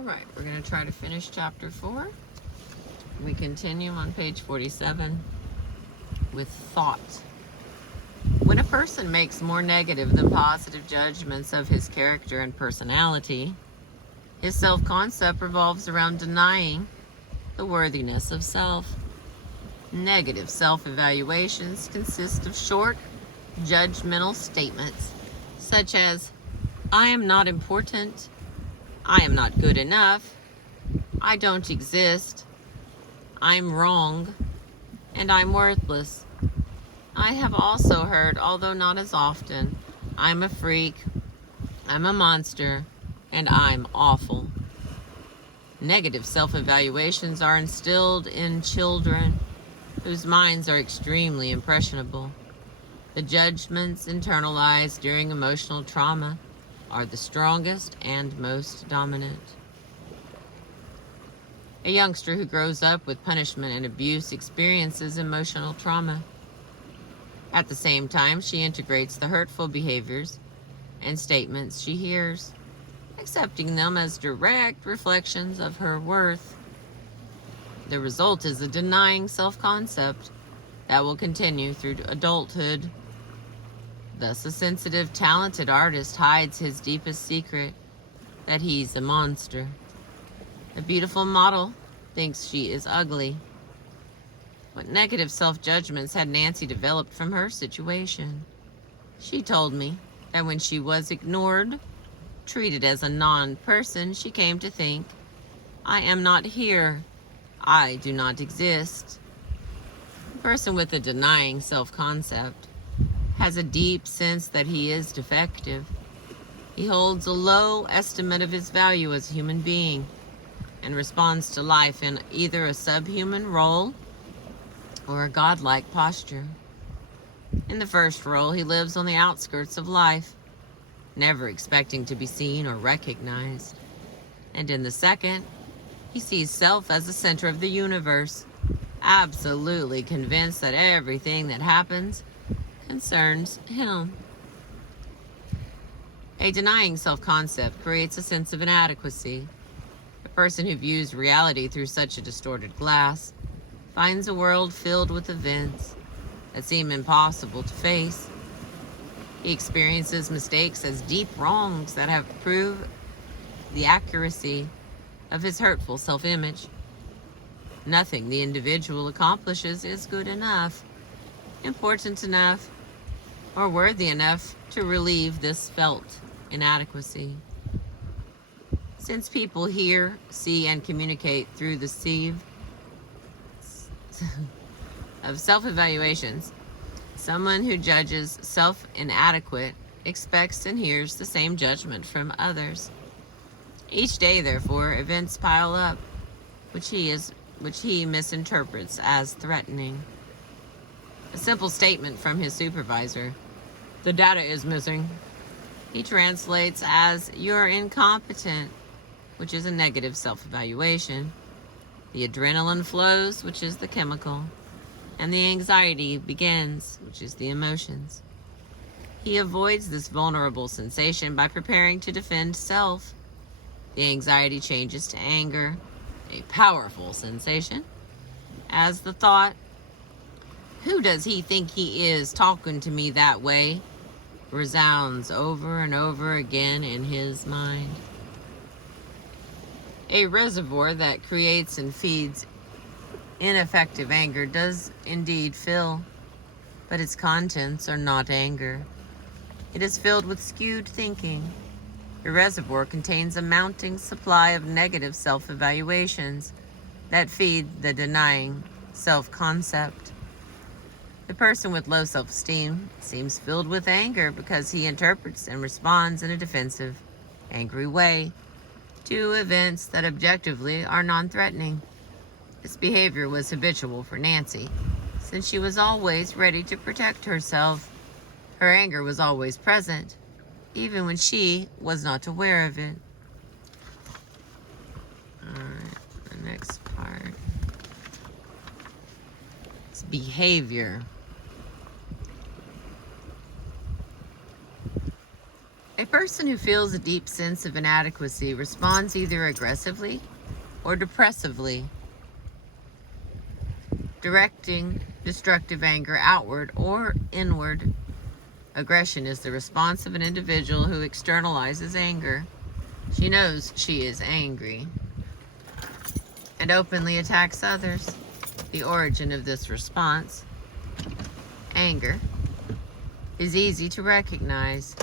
All right, we're going to try to finish chapter 4. We continue on page 47 with thought. When a person makes more negative than positive judgments of his character and personality, his self-concept revolves around denying the worthiness of self. Negative self-evaluations consist of short, judgmental statements such as, I am not important, I am not good enough, I don't exist, I'm wrong, and I'm worthless. I have also heard, although not as often, I'm a freak, I'm a monster, and I'm awful. Negative self-evaluations are instilled in children whose minds are extremely impressionable. The judgments internalized during emotional trauma are the strongest and most dominant. A youngster who grows up with punishment and abuse experiences emotional trauma. At the same time, she integrates the hurtful behaviors and statements she hears, accepting them as direct reflections of her worth. The result is a denying self-concept that will continue through adulthood. Thus, a sensitive, talented artist hides his deepest secret, that he's a monster. A beautiful model thinks she is ugly. What negative self-judgments had Nancy developed from her situation? She told me that when she was ignored, treated as a non-person, she came to think, I am not here. I do not exist. A person with a denying self-concept has a deep sense that he is defective. He holds a low estimate of his value as a human being and responds to life in either a subhuman role or a godlike posture. In the first role, he lives on the outskirts of life, never expecting to be seen or recognized. And in the second, he sees self as the center of the universe, absolutely convinced that everything that happens concerns him. A denying self-concept creates a sense of inadequacy. A person who views reality through such a distorted glass finds a world filled with events that seem impossible to face. He experiences mistakes as deep wrongs that have proved the accuracy of his hurtful self-image. Nothing the individual accomplishes is good enough, important enough, or worthy enough to relieve this felt inadequacy. Since people hear, see, and communicate through the sieve of self-evaluations, someone who judges self-inadequate expects and hears the same judgment from others. Each day, therefore, events pile up, which he misinterprets as threatening. A simple statement from his supervisor, the data is missing, he translates as, you're incompetent, which is a negative self-evaluation. The adrenaline flows, which is the chemical, and the anxiety begins, which is the emotions. He avoids this vulnerable sensation by preparing to defend self. The anxiety changes to anger, a powerful sensation, as the thought, who does he think he is talking to me that way, resounds over and over again in his mind. A reservoir that creates and feeds ineffective anger does indeed fill, but its contents are not anger. It is filled with skewed thinking. The reservoir contains a mounting supply of negative self-evaluations that feed the denying self-concept. The person with low self-esteem seems filled with anger because he interprets and responds in a defensive, angry way to events that objectively are non-threatening. This behavior was habitual for Nancy, since she was always ready to protect herself. Her anger was always present, even when she was not aware of it. Alright, the next part. It's behavior. A person who feels a deep sense of inadequacy responds either aggressively or depressively, directing destructive anger outward or inward. Aggression is the response of an individual who externalizes anger. She knows she is angry and openly attacks others. The origin of this response, anger, is easy to recognize.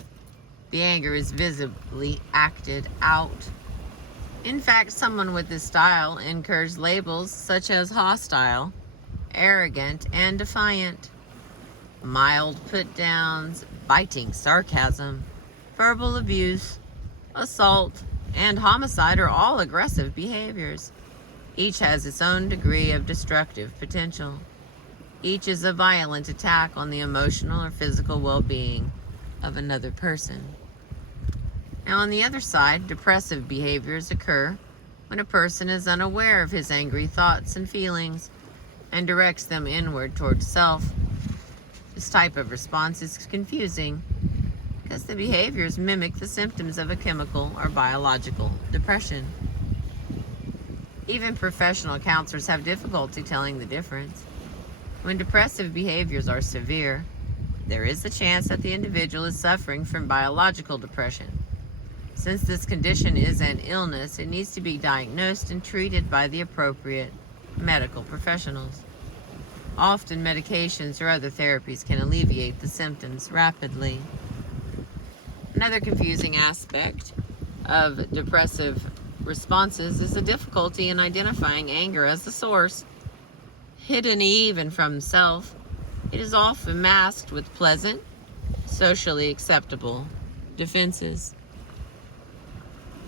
The anger is visibly acted out. In fact, someone with this style incurs labels such as hostile, arrogant, and defiant. Mild put-downs, biting sarcasm, verbal abuse, assault, and homicide are all aggressive behaviors. Each has its own degree of destructive potential. Each is a violent attack on the emotional or physical well-being of another person. Now, on the other side, depressive behaviors occur when a person is unaware of his angry thoughts and feelings and directs them inward towards self. This type of response is confusing because the behaviors mimic the symptoms of a chemical or biological depression. Even professional counselors have difficulty telling the difference. When depressive behaviors are severe, there is a chance that the individual is suffering from biological depression. Since this condition is an illness, it needs to be diagnosed and treated by the appropriate medical professionals. Often, medications or other therapies can alleviate the symptoms rapidly. Another confusing aspect of depressive responses is the difficulty in identifying anger as the source. Hidden even from self, it is often masked with pleasant, socially acceptable defenses.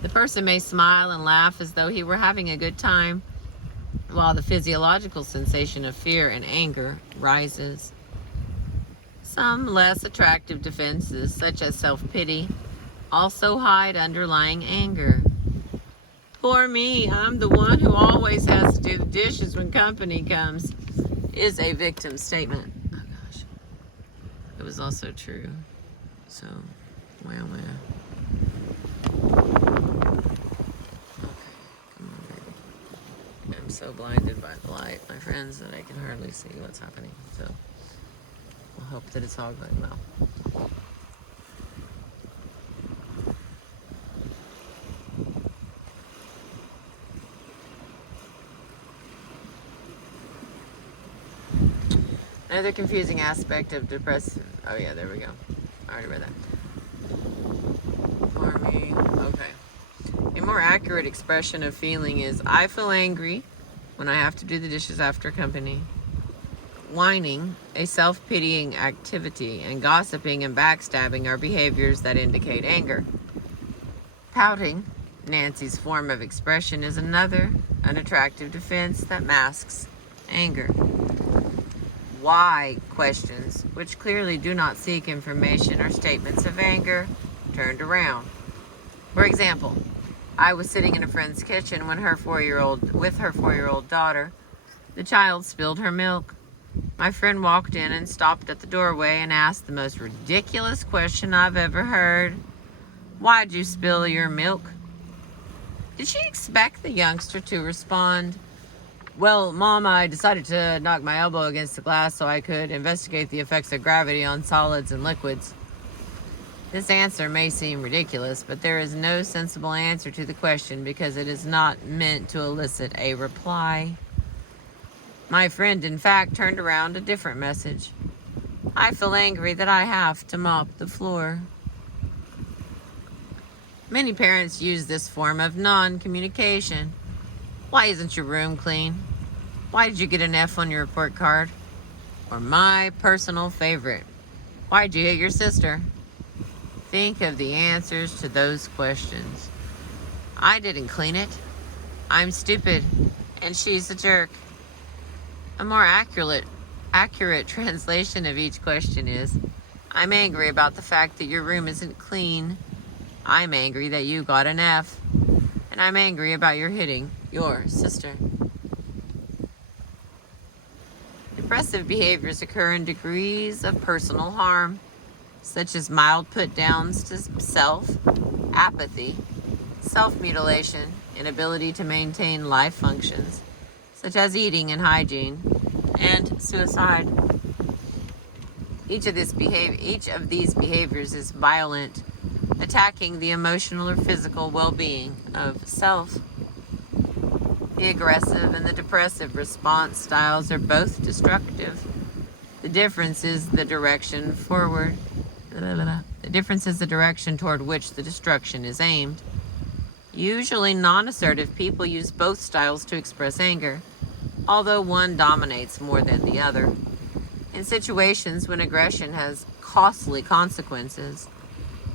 The person may smile and laugh as though he were having a good time, while the physiological sensation of fear and anger rises. Some less attractive defenses, such as self-pity, also hide underlying anger. Poor me, I'm the one who always has to do the dishes when company comes, is a victim statement. Oh gosh. It was also true. So, well. I'm so blinded by the light, my friends, that I can hardly see what's happening. So we'll hope that it's all going well. Another confusing aspect of depressive... Oh yeah, there we go. I already read that. For me, okay. A more accurate expression of feeling is, I feel angry when I have to do the dishes after company. Whining, a self-pitying activity, and gossiping and backstabbing are behaviors that indicate anger. Pouting, Nancy's form of expression, is another unattractive defense that masks anger. Why questions, which clearly do not seek information, are statements of anger turned around. For example, I was sitting in a friend's kitchen when with her 4-year-old daughter. The child spilled her milk. My friend walked in and stopped at the doorway and asked the most ridiculous question I've ever heard. Why'd you spill your milk? Did she expect the youngster to respond, well, Mom, I decided to knock my elbow against the glass so I could investigate the effects of gravity on solids and liquids? This answer may seem ridiculous, but there is no sensible answer to the question because it is not meant to elicit a reply. My friend, in fact, turned around a different message. I feel angry that I have to mop the floor. Many parents use this form of non-communication. Why isn't your room clean? Why did you get an F on your report card? Or my personal favorite, why'd you hit your sister? Think of the answers to those questions. I didn't clean it. I'm stupid, and she's a jerk. A more accurate translation of each question is, I'm angry about the fact that your room isn't clean. I'm angry that you got an F. And I'm angry about your hitting your sister. Depressive behaviors occur in degrees of personal harm. such as mild put-downs to self, apathy, self-mutilation, inability to maintain life functions, such as eating and hygiene, and suicide. Each of these behaviors is violent, attacking the emotional or physical well-being of self. The aggressive and the depressive response styles are both destructive. The difference is the direction forward. The difference is the direction toward which the destruction is aimed. Usually non-assertive people use both styles to express anger, although one dominates more than the other. In situations when aggression has costly consequences,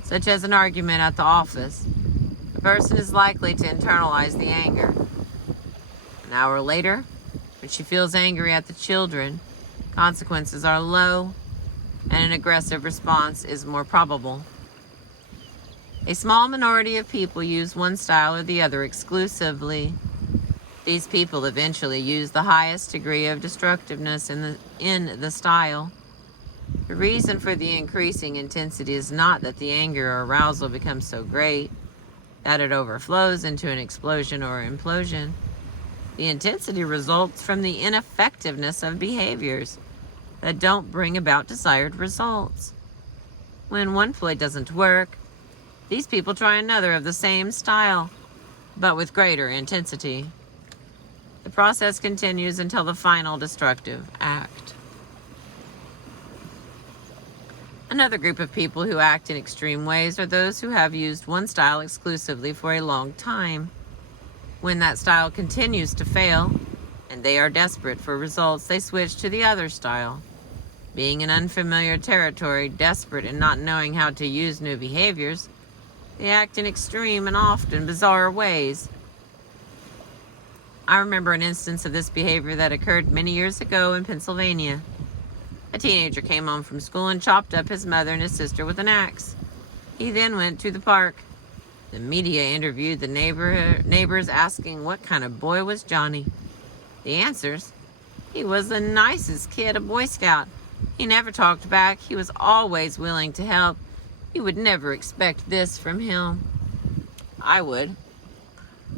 such as an argument at the office, a person is likely to internalize the anger. An hour later, when she feels angry at the children, consequences are low and an aggressive response is more probable. A small minority of people use one style or the other exclusively. These people eventually use the highest degree of destructiveness in the style. The reason for the increasing intensity is not that the anger or arousal becomes so great that it overflows into an explosion or implosion. The intensity results from the ineffectiveness of behaviors that don't bring about desired results. When one ploy doesn't work, these people try another of the same style, but with greater intensity. The process continues until the final destructive act. Another group of people who act in extreme ways are those who have used one style exclusively for a long time. When that style continues to fail, and they are desperate for results, they switch to the other style. Being in unfamiliar territory, desperate and not knowing how to use new behaviors, they act in extreme and often bizarre ways. I remember an instance of this behavior that occurred many years ago in Pennsylvania. A teenager came home from school and chopped up his mother and his sister with an axe. He then went to the park. The media interviewed the neighbors asking what kind of boy was Johnny. The answers: he was the nicest kid, a Boy Scout. He never talked back. He was always willing to help. You would never expect this from him. I would.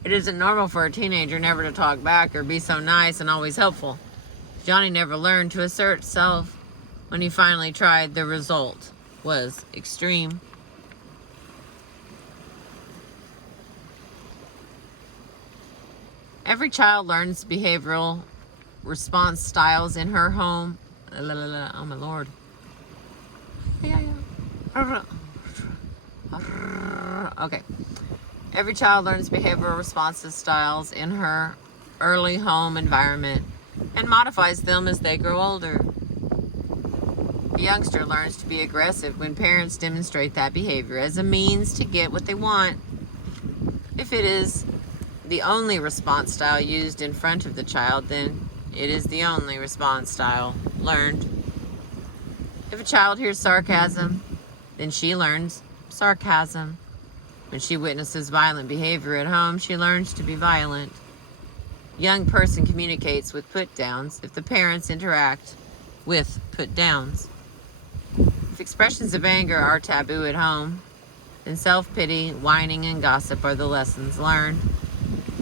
It isn't normal for a teenager never to talk back or be so nice and always helpful. Johnny never learned to assert self. When he finally tried, the result was extreme. Every child learns behavioral response styles in her home. Oh my Lord. Okay. Every child learns behavioral responses styles in her early home environment and modifies them as they grow older. A youngster learns to be aggressive when parents demonstrate that behavior as a means to get what they want. If it is the only response style used in front of the child, then it is the only response style learned. If a child hears sarcasm, then she learns sarcasm. When she witnesses violent behavior at home, she learns to be violent. A young person communicates with put-downs if the parents interact with put-downs. If expressions of anger are taboo at home, then self-pity, whining, and gossip are the lessons learned.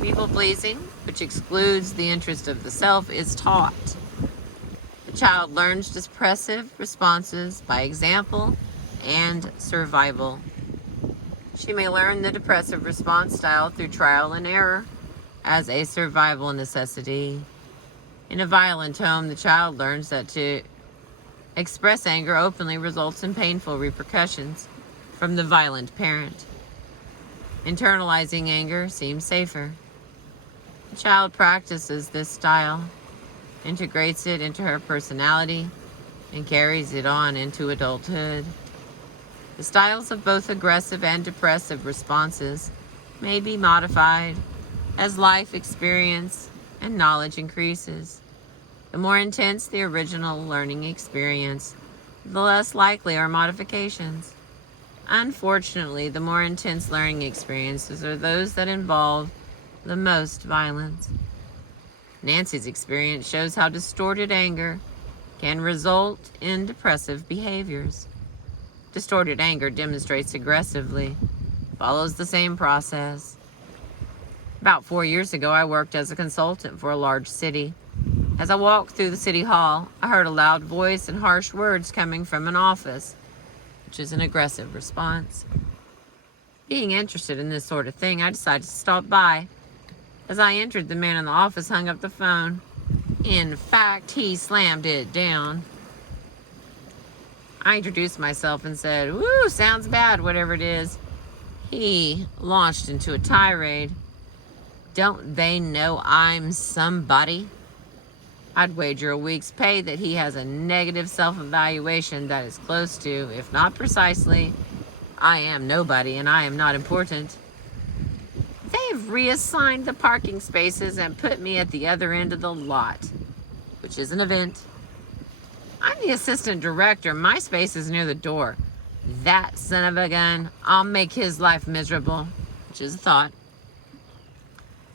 People-pleasing, which excludes the interest of the self, is taught. The child learns depressive responses by example and survival. She may learn the depressive response style through trial and error as a survival necessity. In a violent home, the child learns that to express anger openly results in painful repercussions from the violent parent. Internalizing anger seems safer. The child practices this style, integrates it into her personality, and carries it on into adulthood. The styles of both aggressive and depressive responses may be modified as life experience and knowledge increases. The more intense the original learning experience, the less likely are modifications. Unfortunately, the more intense learning experiences are those that involve the most violence. Nancy's experience shows how distorted anger can result in depressive behaviors. Distorted anger demonstrates aggressively, follows the same process. About 4 years ago, I worked as a consultant for a large city. As I walked through the city hall, I heard a loud voice and harsh words coming from an office, which is an aggressive response. Being interested in this sort of thing, I decided to stop by. As I entered, the man in the office hung up the phone. In fact, he slammed it down. I introduced myself and said, "Woo, sounds bad, whatever it is." He launched into a tirade. "Don't they know I'm somebody?" I'd wager a week's pay that he has a negative self-evaluation that is close to, if not precisely, I am nobody and I am not important. They've reassigned the parking spaces and put me at the other end of the lot, which is an event. I'm the assistant director. My space is near the door. That son of a gun, I'll make his life miserable, which is a thought.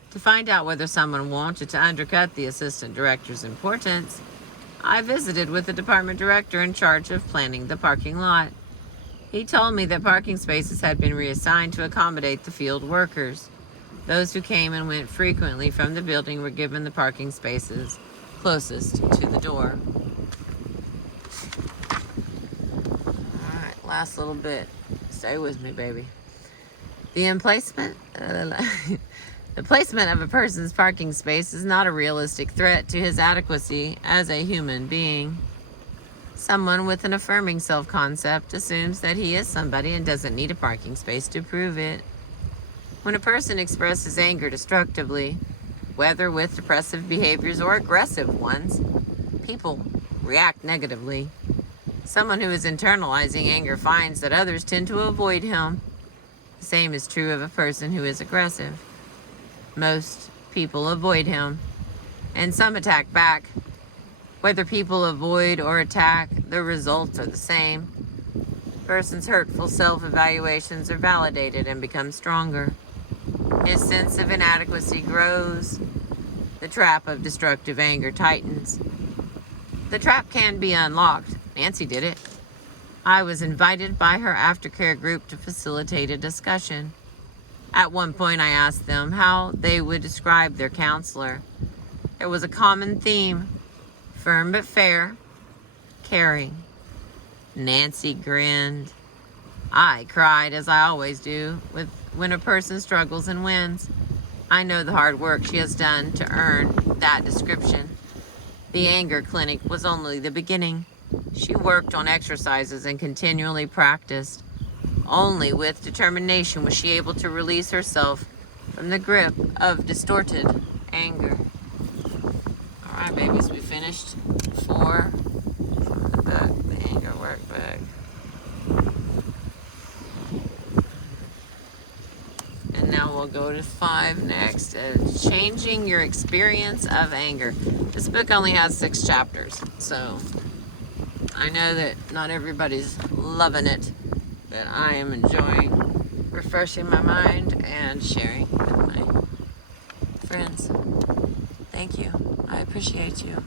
To find out whether someone wanted to undercut the assistant director's importance, I visited with the department director in charge of planning the parking lot. He told me that parking spaces had been reassigned to accommodate the field workers. Those who came and went frequently from the building were given the parking spaces closest to the door. Alright, last little bit. Stay with me, baby. The placement of a person's parking space is not a realistic threat to his adequacy as a human being. Someone with an affirming self-concept assumes that he is somebody and doesn't need a parking space to prove it. When a person expresses anger destructively, whether with depressive behaviors or aggressive ones, people react negatively. Someone who is internalizing anger finds that others tend to avoid him. The same is true of a person who is aggressive. Most people avoid him, and some attack back. Whether people avoid or attack, the results are the same. A person's hurtful self-evaluations are validated and become stronger. His sense of inadequacy grows. The trap of destructive anger tightens. The trap can be unlocked. Nancy did it. I was invited by her aftercare group to facilitate a discussion. At one point, I asked them how they would describe their counselor. There was a common theme: firm but fair, caring. Nancy grinned. I cried, as I always do, when a person struggles and wins. I know the hard work she has done to earn that description. The anger clinic was only the beginning. She worked on exercises and continually practiced. Only with determination was she able to release herself from the grip of distorted anger. All right, babies, we finished 4 from the book, the Anger Workbook. And now we'll go to 5 next. Changing your experience of anger. This book only has 6 chapters, so I know that not everybody's loving it, but I am enjoying refreshing my mind and sharing with my friends. Thank you. I appreciate you.